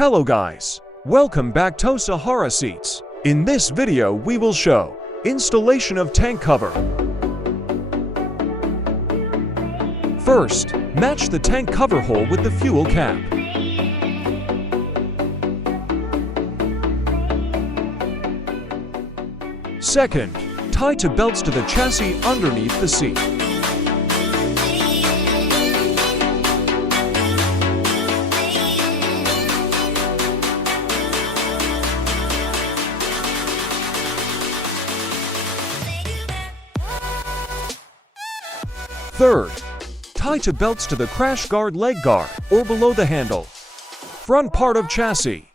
Hello guys, welcome back to Sahara Seats. In this video we will show installation of tank cover. First, match the tank cover hole with the fuel cap. Second, tie two belts to the chassis underneath the seat. Third, tie two belts to the crash guard leg guard or below the handle. Front part of chassis.